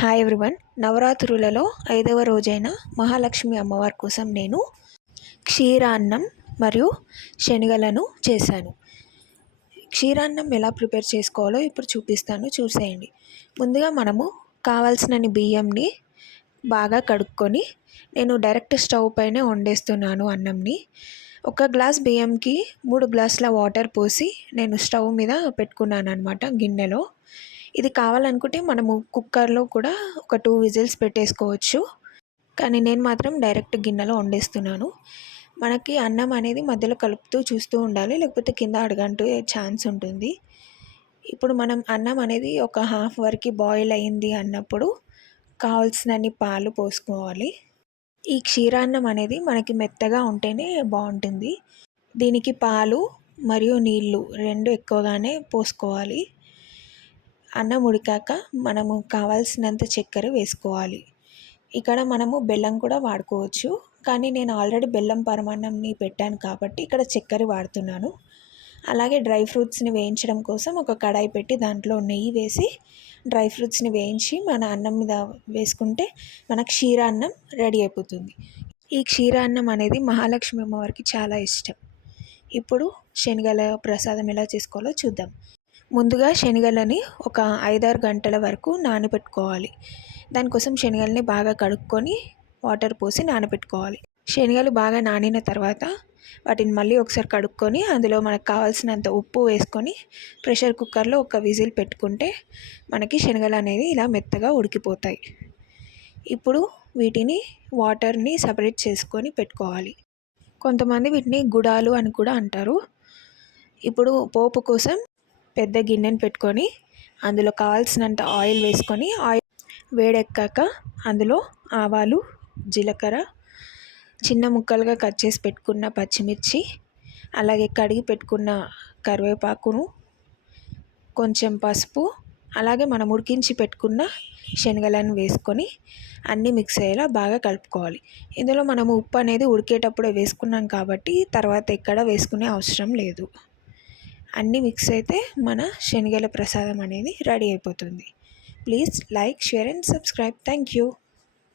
Hi everyone నవరాత్రులలో ఐదవ రోజైన మహాలక్ష్మి అమ్మవారి కోసం నేను క్షీరాన్నం మరియు శనగలను చేశాను. క్షీరాన్నం ఎలా ప్రిపేర్ చేసుకోవాలో ఇప్పుడు చూపిస్తాను. చూసేయండి. ముందుగా మనము కావాల్సినన్ని బియ్యంని బాగా కడుక్కొని నేను డైరెక్ట్ స్టవ్ పైనే వండేస్తున్నాను అన్నంని. ఒక గ్లాస్ బియ్యంకి మూడు గ్లాసుల వాటర్ పోసి నేను స్టవ్ మీద పెట్టుకున్నాను అనమాట గిన్నెలో. ఇది కావాలనుకుంటే మనము కుక్కర్లో కూడా ఒక టూ విజిల్స్ పెట్టేసుకోవచ్చు. కానీ నేను మాత్రం డైరెక్ట్ గిన్నెలో వండేస్తున్నాను. మనకి అన్నం అనేది మధ్యలో కలుపుతూ చూస్తూ ఉండాలి లేకపోతే కింద అడగంటూ ఛాన్స్ ఉంటుంది. ఇప్పుడు మనం అన్నం అనేది ఒక హాఫ్ వరకు బాయిల్ అయింది అన్నప్పుడు కావాల్సినన్ని పాలు పోసుకోవాలి. ఈ క్షీరాన్నం అనేది మనకి మెత్తగా ఉంటేనే బాగుంటుంది. దీనికి పాలు మరియు నీళ్ళు రెండు ఎక్కువగానే పోసుకోవాలి. అన్నం ఉడికాక మనము కావాల్సినంత చక్కెర వేసుకోవాలి. ఇక్కడ మనము బెల్లం కూడా వాడుకోవచ్చు. కానీ నేను ఆల్రెడీ బెల్లం పరమాన్నంని పెట్టాను కాబట్టి ఇక్కడ చక్కెర వాడుతున్నాను. అలాగే డ్రై ఫ్రూట్స్ని వేయించడం కోసం ఒక కడాయి పెట్టి దాంట్లో నెయ్యి వేసి డ్రై ఫ్రూట్స్ని వేయించి మన అన్నం మీద వేసుకుంటే మన క్షీరాన్నం రెడీ అయిపోతుంది. ఈ క్షీరాన్నం అనేది మహాలక్ష్మి అమ్మవారికి చాలా ఇష్టం. ఇప్పుడు శనగల ప్రసాదం ఎలా చేసుకోవాలో చూద్దాం. ముందుగా శనగలని ఒక ఐదారు గంటల వరకు నానబెట్టుకోవాలి. దానికోసం శనగల్ని బాగా కడుక్కొని వాటర్ పోసి నానబెట్టుకోవాలి. శనగలు బాగా నానిన తర్వాత వాటిని మళ్ళీ ఒకసారి కడుక్కొని అందులో మనకు కావాల్సినంత ఉప్పు వేసుకొని ప్రెషర్ కుక్కర్లో ఒక విజిల్ పెట్టుకుంటే మనకి శనగలు అనేది ఇలా మెత్తగా ఉడికిపోతాయి. ఇప్పుడు వీటిని వాటర్ని సపరేట్ చేసుకొని పెట్టుకోవాలి. కొంతమంది వీటిని గుడాలు అని కూడా అంటారు. ఇప్పుడు పోపు కోసం పెద్ద గిన్నెను పెట్టుకొని అందులో కావాల్సినంత ఆయిల్ వేసుకొని ఆయిల్ వేడెక్కాక అందులో ఆవాలు జీలకర్ర చిన్న ముక్కలుగా కట్ చేసి పెట్టుకున్న పచ్చిమిర్చి అలాగే కడిగి పెట్టుకున్న కరివేపాకును కొంచెం పసుపు అలాగే మనం ఉడికించి పెట్టుకున్న శనగలను వేసుకొని అన్నీ మిక్స్ అయ్యేలా బాగా కలుపుకోవాలి. ఇందులో మనము ఉప్పు అనేది ఉడికేటప్పుడే వేసుకున్నాం కాబట్టి తర్వాత ఎక్కడ వేసుకునే అవసరం లేదు. అన్నీ మిక్స్ అయితే మన శనగల ప్రసాదం అనేది రెడీ అయిపోతుంది. Please like share and subscribe thank you